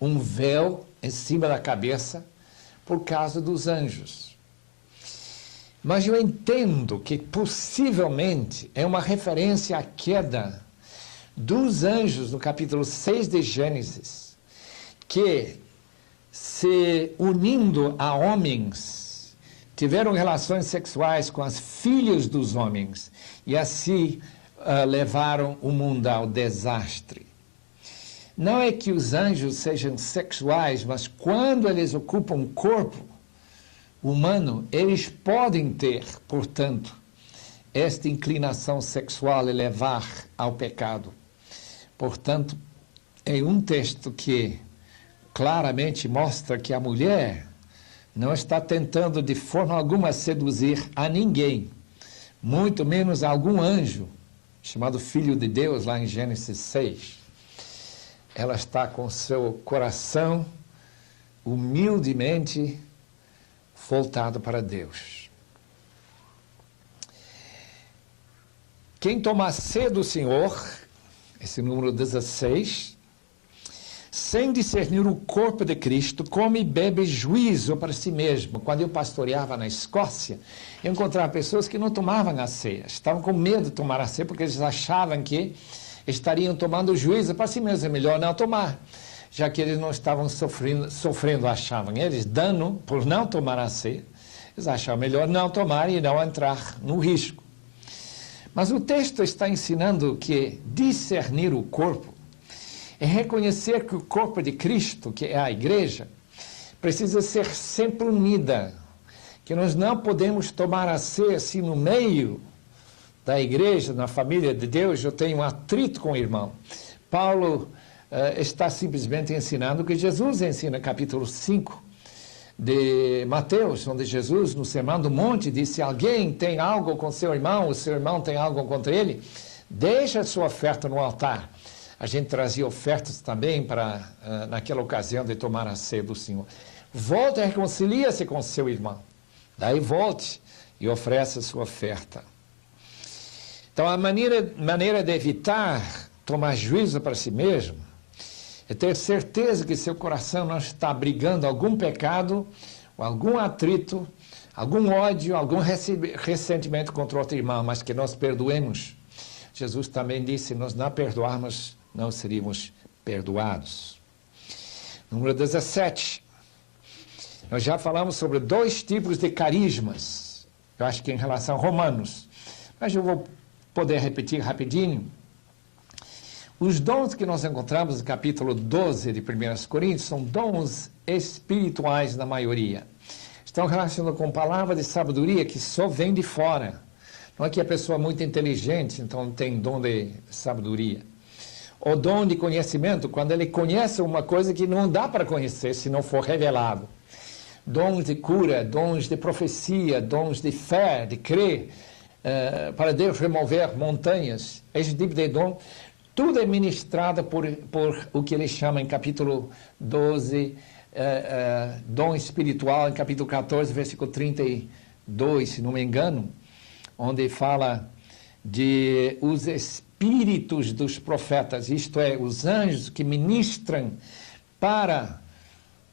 um véu em cima da cabeça, por causa dos anjos. Mas eu entendo que possivelmente é uma referência à queda dos anjos no capítulo 6 de Gênesis, que se unindo a homens, tiveram relações sexuais com as filhas dos homens e assim levaram o mundo ao desastre. Não é que os anjos sejam sexuais, mas quando eles ocupam um corpo humano, eles podem ter, portanto, esta inclinação sexual e levar ao pecado. Portanto, é um texto que claramente mostra que a mulher não está tentando de forma alguma seduzir a ninguém, muito menos algum anjo, chamado Filho de Deus, lá em Gênesis 6. Ela está com seu coração humildemente voltado para Deus. Quem toma sede do Senhor, esse número 16, sem discernir o corpo de Cristo, come e bebe juízo para si mesmo. Quando eu pastoreava na Escócia, eu encontrava pessoas que não tomavam a ceia, estavam com medo de tomar a ceia, porque eles achavam que estariam tomando juízo para si mesmo, é melhor não tomar, já que eles não estavam sofrendo, achavam eles, dano por não tomar a ceia, eles achavam melhor não tomar e não entrar no risco. Mas o texto está ensinando que discernir o corpo é reconhecer que o corpo de Cristo, que é a igreja, precisa ser sempre unida, que nós não podemos tomar a ceia assim no meio da igreja, na família de Deus, eu tenho um atrito com o irmão. Paulo está simplesmente ensinando o que Jesus ensina, capítulo 5 de Mateus, onde Jesus, no Sermão do Monte, disse: se alguém tem algo com seu irmão, o seu irmão tem algo contra ele, deixa a sua oferta no altar. A gente trazia ofertas também para, naquela ocasião de tomar a ceia do Senhor. Volte e reconcilia-se com seu irmão. Daí volte e ofereça a sua oferta. Então, a maneira de evitar tomar juízo para si mesmo é ter certeza que seu coração não está abrigando algum pecado, ou algum atrito, algum ódio, algum ressentimento contra outro irmão, mas que nós perdoemos. Jesus também disse: se nós não perdoarmos, não seríamos perdoados. Número 17. Nós já falamos sobre 2 tipos de carismas. Eu acho que em relação a Romanos. Mas eu vou poder repetir rapidinho. Os dons que nós encontramos no capítulo 12 de 1 Coríntios são dons espirituais na maioria. Estão relacionados com palavra de sabedoria que só vem de fora. Não é que a pessoa é muito inteligente, então tem dom de sabedoria. O dom de conhecimento, quando ele conhece uma coisa que não dá para conhecer se não for revelado. Dons de cura, dons de profecia, dons de fé, de crer, para Deus remover montanhas. Esse tipo de dom, tudo é ministrado por o que ele chama em capítulo 12, dom espiritual, em capítulo 14, versículo 32, se não me engano, onde fala de os espíritos dos profetas, isto é, os anjos que ministram para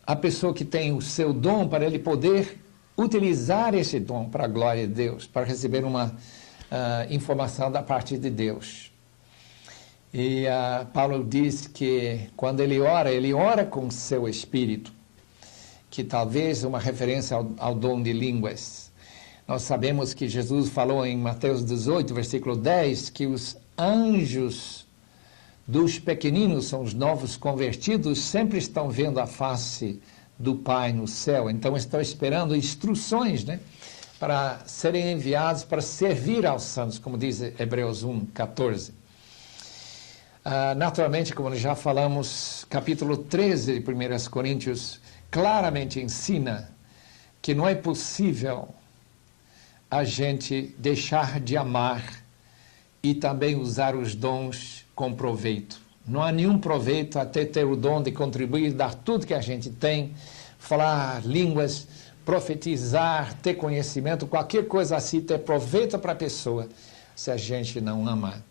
a pessoa que tem o seu dom, para ele poder utilizar esse dom para a glória de Deus, para receber uma informação da parte de Deus. E Paulo diz que quando ele ora com o seu espírito, que talvez uma referência ao dom de línguas. Nós sabemos que Jesus falou em Mateus 18, versículo 10, que os anjos dos pequeninos, são os novos convertidos, sempre estão vendo a face do Pai no céu. Então estão esperando instruções, né, para serem enviados para servir aos santos, como diz Hebreus 1:14. Naturalmente, como já falamos, capítulo 13 de 1 Coríntios claramente ensina que não é possível a gente deixar de amar e também usar os dons com proveito. Não há nenhum proveito até ter o dom de contribuir, dar tudo que a gente tem, falar línguas, profetizar, ter conhecimento, qualquer coisa assim, ter proveito para a pessoa, se a gente não ama.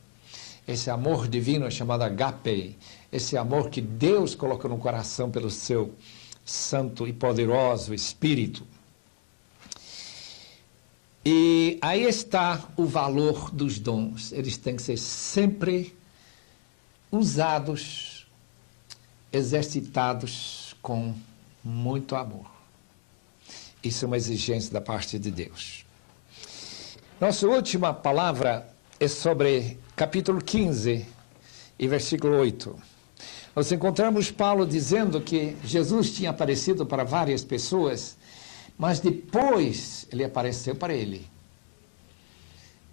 Esse amor divino é chamado agape, esse amor que Deus coloca no coração pelo seu santo e poderoso Espírito. E aí está o valor dos dons. Eles têm que ser sempre usados, exercitados com muito amor. Isso é uma exigência da parte de Deus. Nossa última palavra é sobre capítulo 15 e versículo 8. Nós encontramos Paulo dizendo que Jesus tinha aparecido para várias pessoas, mas depois ele apareceu para ele.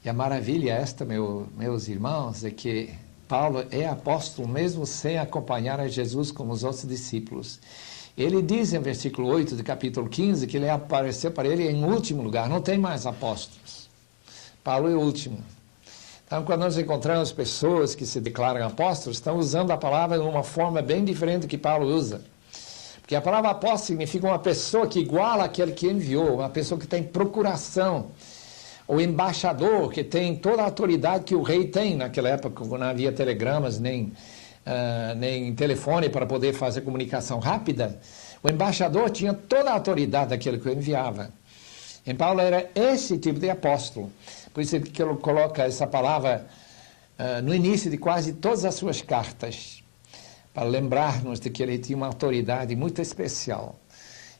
E a maravilha esta, meus irmãos, é que Paulo é apóstolo mesmo sem acompanhar a Jesus como os outros discípulos. Ele diz em versículo 8 do capítulo 15 que ele apareceu para ele em último lugar, não tem mais apóstolos. Paulo é o último. Então, quando nós encontramos pessoas que se declaram apóstolos, estão usando a palavra de uma forma bem diferente do que Paulo usa. Porque a palavra apóstolo significa uma pessoa que iguala aquele que enviou, uma pessoa que tem procuração. O embaixador, que tem toda a autoridade que o rei tem naquela época, quando não havia telegramas, nem telefone para poder fazer comunicação rápida. O embaixador tinha toda a autoridade daquele que o enviava. Em Paulo era esse tipo de apóstolo. Por isso que ele coloca essa palavra no início de quase todas as suas cartas, para lembrar-nos de que ele tinha uma autoridade muito especial.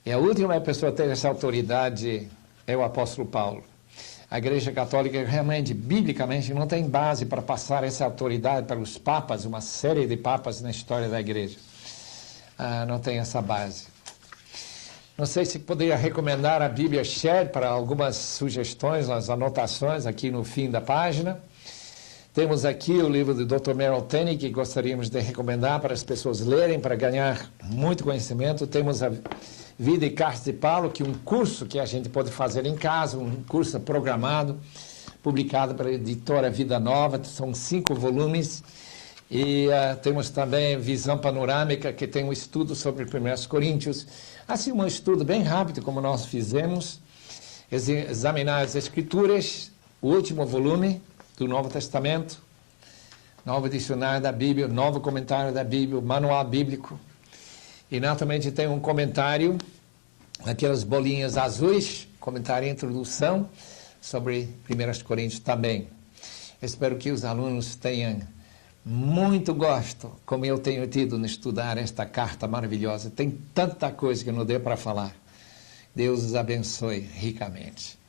E a última pessoa a ter essa autoridade é o apóstolo Paulo. A Igreja Católica realmente, biblicamente, não tem base para passar essa autoridade para os papas, uma série de papas na história da Igreja. Não tem essa base. Não sei se poderia recomendar a Bíblia Share para algumas sugestões, as anotações aqui no fim da página. Temos aqui o livro do Dr. Merrill Tenney, que gostaríamos de recomendar para as pessoas lerem, para ganhar muito conhecimento. Temos a Vida e Cartas de Paulo, que é um curso que a gente pode fazer em casa, um curso programado, publicado pela editora Vida Nova, são 5 volumes. E temos também Visão Panorâmica, que tem um estudo sobre 1 Coríntios. Assim, um estudo bem rápido, como nós fizemos, examinar as Escrituras, o último volume do Novo Testamento, novo dicionário da Bíblia, novo comentário da Bíblia, manual bíblico. E, naturalmente, tem um comentário, aquelas bolinhas azuis, comentário e introdução sobre 1 Coríntios também. Espero que os alunos tenham muito gosto, como eu tenho tido no estudar esta carta maravilhosa. Tem tanta coisa que não deu para falar. Deus os abençoe ricamente.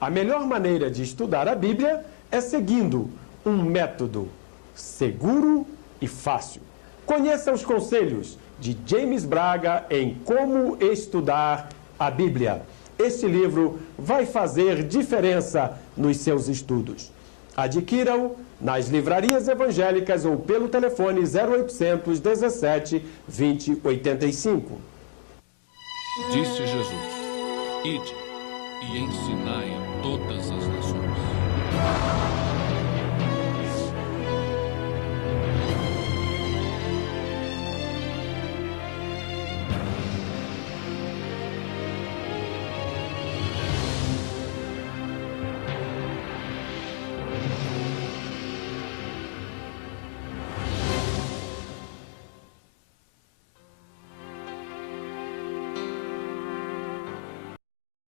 A melhor maneira de estudar a Bíblia é seguindo um método seguro e fácil. Conheça os conselhos de James Braga em Como Estudar a Bíblia. Este livro vai fazer diferença nos seus estudos. Adquira-o nas livrarias evangélicas ou pelo telefone 0800 17 20 85. Disse Jesus: Ide e ensinai a todas as nações.